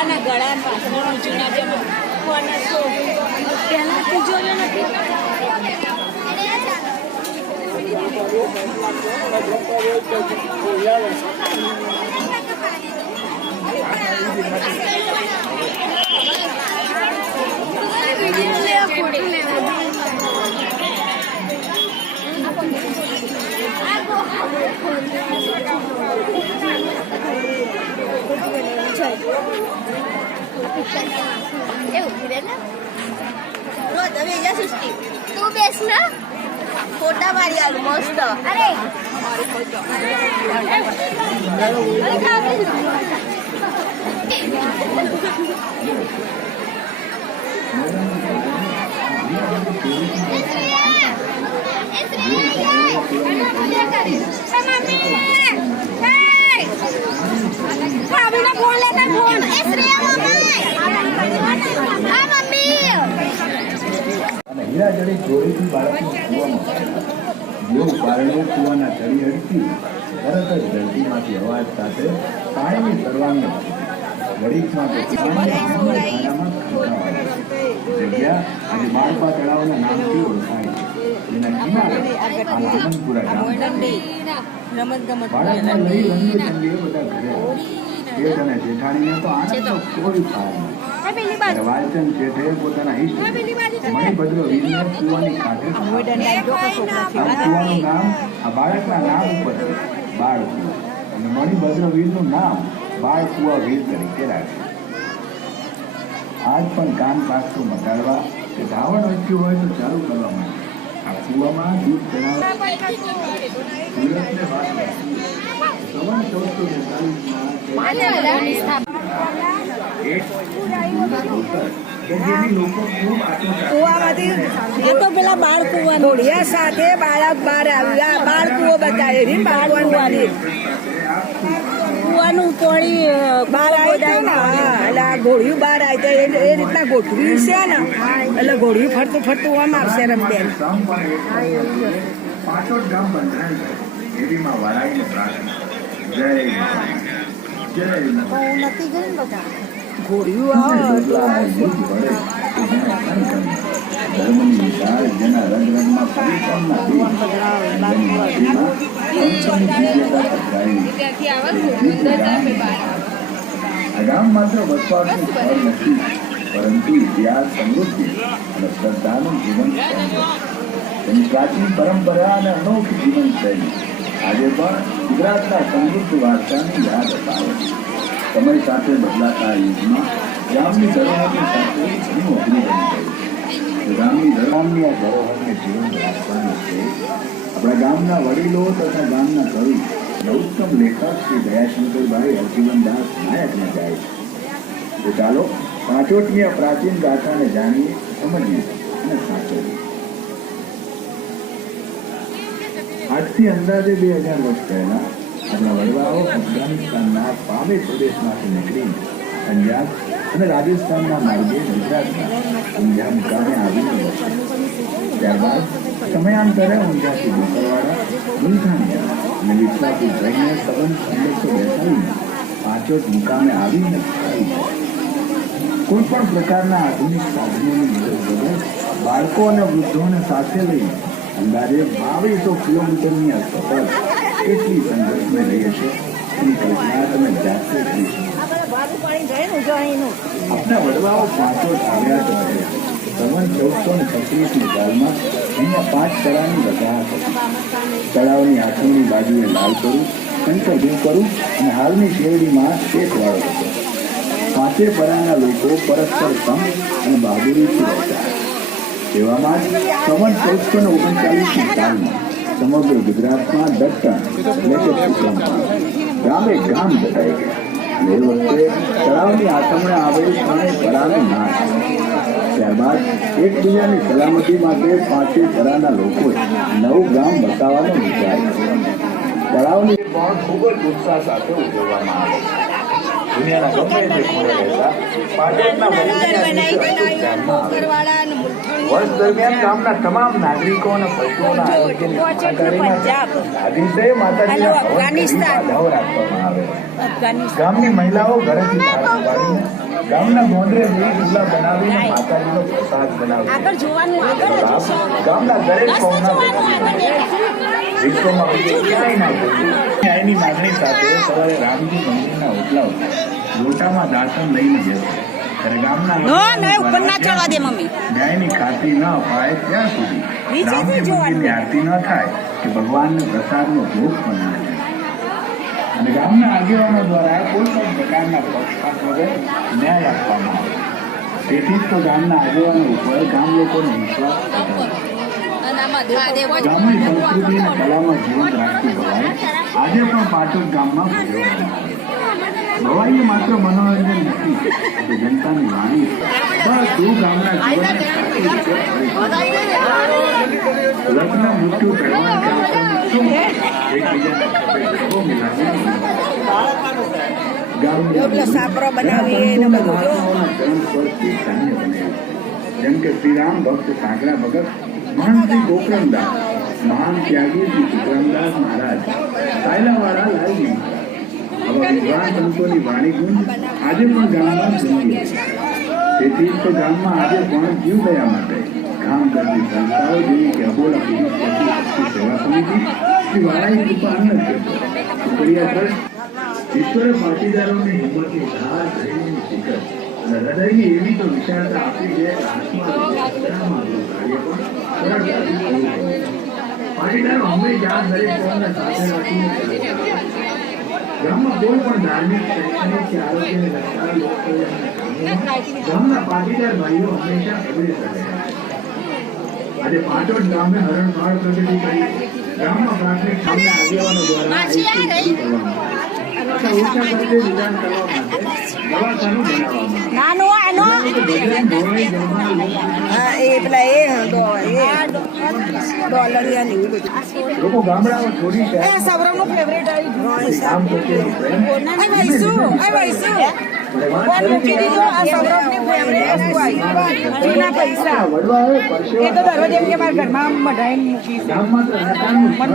એના ગળા પાછળનું જૂના જે કોને પહેલા નથી. એવું તું બેસ ને ફોટા મારી આલું મસ્ત અરે ભાભીનો અને જડે જોડીથી બાળકને કૂવામાં જેવું કારણે કૂવાના તળી અડકી તરત જ ધરતીમાંથી અવાજ સાથે પાણીની ખંખાવા લાગ્યું. જગ્યા આજે માળપા તળાવના નામથી ઓળખાય. છે એના કિનારે આ આનંદપુરા ગામ. બાળકને લઈ રંગે ચંગે બધા ઘરે. આવ્યા. અને જેઠાણીને તો આનંદ કોઈ પાર નહીં. ત્યારે વાલચંદ શેઠે પોતાના ઈષ્ટ મણિભદ્ર વીરને કૂવાની કાંઠે નામ આ બાળકના નામ ઉપરથી બાળ કૂવો. અને મણિભદ્ર વીરનું નામ બાળ કૂવા વીર તરીકે રાખ્યું આજ પણ કામ પાછું મટાડવા કે ધાવણ અટક્યું હોય તો ચાલુ કરવા માટે. આ કુવામાં દૂધ ચડાવવા. સવન ચૌદસો કુવામાંથી આ તો પેલા બાળ કુવાનું. ઘોડિયા સાથે બાળક બહાર આવ્યા. બાળ કુવો બતાવ્યો રી બાળ કુવાની કુવાનું પાણી બહાર આવ્યું ને? એટલે આ ઘોડિયું બહાર આવી જાય એ રીતના ગોઠવ્યું છે ને? એટલે ઘોડિયું ફરતું ફરતું આમ આવશે રમબેન પાંચોટ ગામ બંધાણ એવીમાં વરાઈને પ્રાર્થના જય. જય મા. ઘોડિયું કરી, ધર્મની વિશાળ જેના રંગ રંગમાં પરિક્રમા થઈ, જેની માટીમાં માત્ર વસવાટનું સ્થળ નથી પરંતુ ઇતિહાસ સમૃદ્ધિ અને જીવન તેની પ્રાચીન પરંપરા અને અનોખી જીવન શૈલી આજે પણ ગુજરાતના સમૃદ્ધ વારસાની યાદ અપાવે છે સમય સાથે બદલાતા યુગમાં ગામની ધરોહરની સાથે ઘણું અઘરું બની ગયું ગામની ધરોહરની આ ધરોહરને જીવન રાખવાની છે. આપણા ગામના વડીલો તથા ગામના કવિ અને ઉત્તમ લેખક શ્રી દયાશંકરભાઈ હરજીવનદાસ નાયકને જાય છે. તો ચાલો પાંચોટની આ પ્રાચીન ગાથાને જાણીએ, સમજીએ અને સાચવીએ. આજથી અંદાજે બે હજાર વર્ષ પહેલા આપણા વડવાઓ અફઘાનિસ્તાનના પામે પ્રદેશમાંથી નીકળીને પંજાબ અને રાજસ્થાનના માર્ગે ગુજરાતના ઊંઝા મુકામે આવીને. ત્યારબાદ સમયાંતરે ઊંઝાથી ડુંગરવાડા મુલખાનિયા અને વિઠલાપુર જઈને સ્થાયી કોઈ પણ પ્રકારના આધુનિક સાધનોની મદદ બાળકો અને વૃદ્ધોને સાથે લઈને અંદાજે બાવીસો કિલોમીટરની આ કેટલી સંઘર્ષમાં રહી છીએ. એની કલ્પના તમે જાતે કરી આપણા વડવાઓ પાંચો આવ્યા તો રહ્યા. સંવન ચૌદસો ને છત્રીસની સાલમાં અહીંયા પાંચ તળાવની વસાહત હતી. તળાવની આઠમની બાજુએ લાલપરું શંકરભૂ કરું અને હાલની શેરડીમાં શેખવાડો હતો. પાંચે પરાના લોકો પરસ્પર સમ અને બહાદુરીથી રહેતા. એવામાં જ સંવત ચૌદસો ને ઓગણચાલીસની સાલમાં સમગ્ર ગુજરાતમાં દટ્ટણ એટલે ગામે ગામ ગયા. એ વખતે તળાવની આથમણે આવેલ ત્રણેય પરાનો નાશ. ત્યારબાદ એકબીજાની સલામતી માટે પાંચે પરાના લોકોએ નવું ગામ બતાવવાનો વિચાર તળાવની પણ ખૂબ જ ઉત્સાહ સાથે ઉજવવામાં આવે છે. દુનિયાના ગમે તે ખૂણે રહેતા પાટણના. વર્ષ દરમિયાન ગામના તમામ નાગરિકો અને પશુઓના આ દિવસે માતાજીના અફઘાનિસ્તાન. રાખવામાં ગામની મહિલાઓ ઘરેથી બહાર ગામના ગોંડરે દેવી દુલ્લા બનાવીને માતાજીનો પ્રસાદ બનાવે આગળ જોવાનું આગળ જ જોશો. ગામના દરેક કોમના. વિશ્વમાં બીજે ક્યાંય ના જોયું ન્યાયની માગણી સાથે સવારે રામજી મંદિરના ઓટલા લોટામાં દાસન લઈને જશે ત્યારે ગામના. ન્યાયની ખાતરી ન અપાય ત્યાં સુધી. રામજી. મંદિરની આરતી ન થાય કે ભગવાનને પ્રસાદનો ભોગ પણ ન થાય અને ગામના આગેવાનો દ્વારા કોઈ પણ પ્રકારના પક્ષપાત વગર ન્યાય આપવામાં આવે. તેથી જ તો ગામના આગેવાનો ઉપર ગામ લોકોનો વિશ્વાસ વધારે. ગામની સંસ્કૃતિ અને કલામાં જીવંત રાખતી ભવાઈ આજે પણ પાટણ ગામમાં ભવાઈ માત્ર મનોરંજન નથી તે જનતાની વાણી ગામના જીવનને સાચી રીતે. લગ્ન મૃત્યુ પહેલા સાપરો બનાવીએ ને બધું. જેમ કે શ્રીરામ ભક્ત સાંકડા ભગત મહાન ગોકરણદાસ મહાન ત્યાગી શ્રી સુખરામદાસ મહારાજ. કાયલાવાળા લાલજી આવા સંતોની વાણી ગુણ આજે પણ ગામમાં ગુંજી. તેથી તો ગામમાં આજે પણ જીવ ગયા માટે ગામ કરતી સંસ્થાઓ જેવી કે અબોલા પક્ષી સેવા સમિતિ, શ્રી વાળાએ કૃપા અન્ન શુક્રિયા ટ્રસ્ટ ઈશ્વરે પાટીદારોને હિંમતની ધાર ધૈર્યની શિખર અને હૃદયની એવી તો વિશાળતા આપી છે આત્મા કાર્ય પણ છે. હંમેશા દરેક કોમને સાથે રાખીને ગામમાં કોઈ પણ ધાર્મિક શૈક્ષણિક કે આરોગ્યને લગતા લોકકલ્યાણના ગામના પાટીદાર ભાઈઓ હંમેશા અગ્રેસર રહ્યા આજે પાંચોટ ગામે હરણફાળ પ્રગતિ કરી ગામમાં પ્રાથમિક શાળાના આગેવાનો દ્વારા આઈસીયુ કરવામાં ઓછા ખર્ચે નિદાન કરવા માટે દવાખાનું બનાવવામાં હા એ પેલા એ ડોલરિયા ને એવું બધું લોકો ગામડાઓ છોડી એ શહેર સૌરવનું ફેવરેટ આવી ગામ પ્રત્યેનો પ્રેમ આ વૈસુ આ વૈસુ ફોન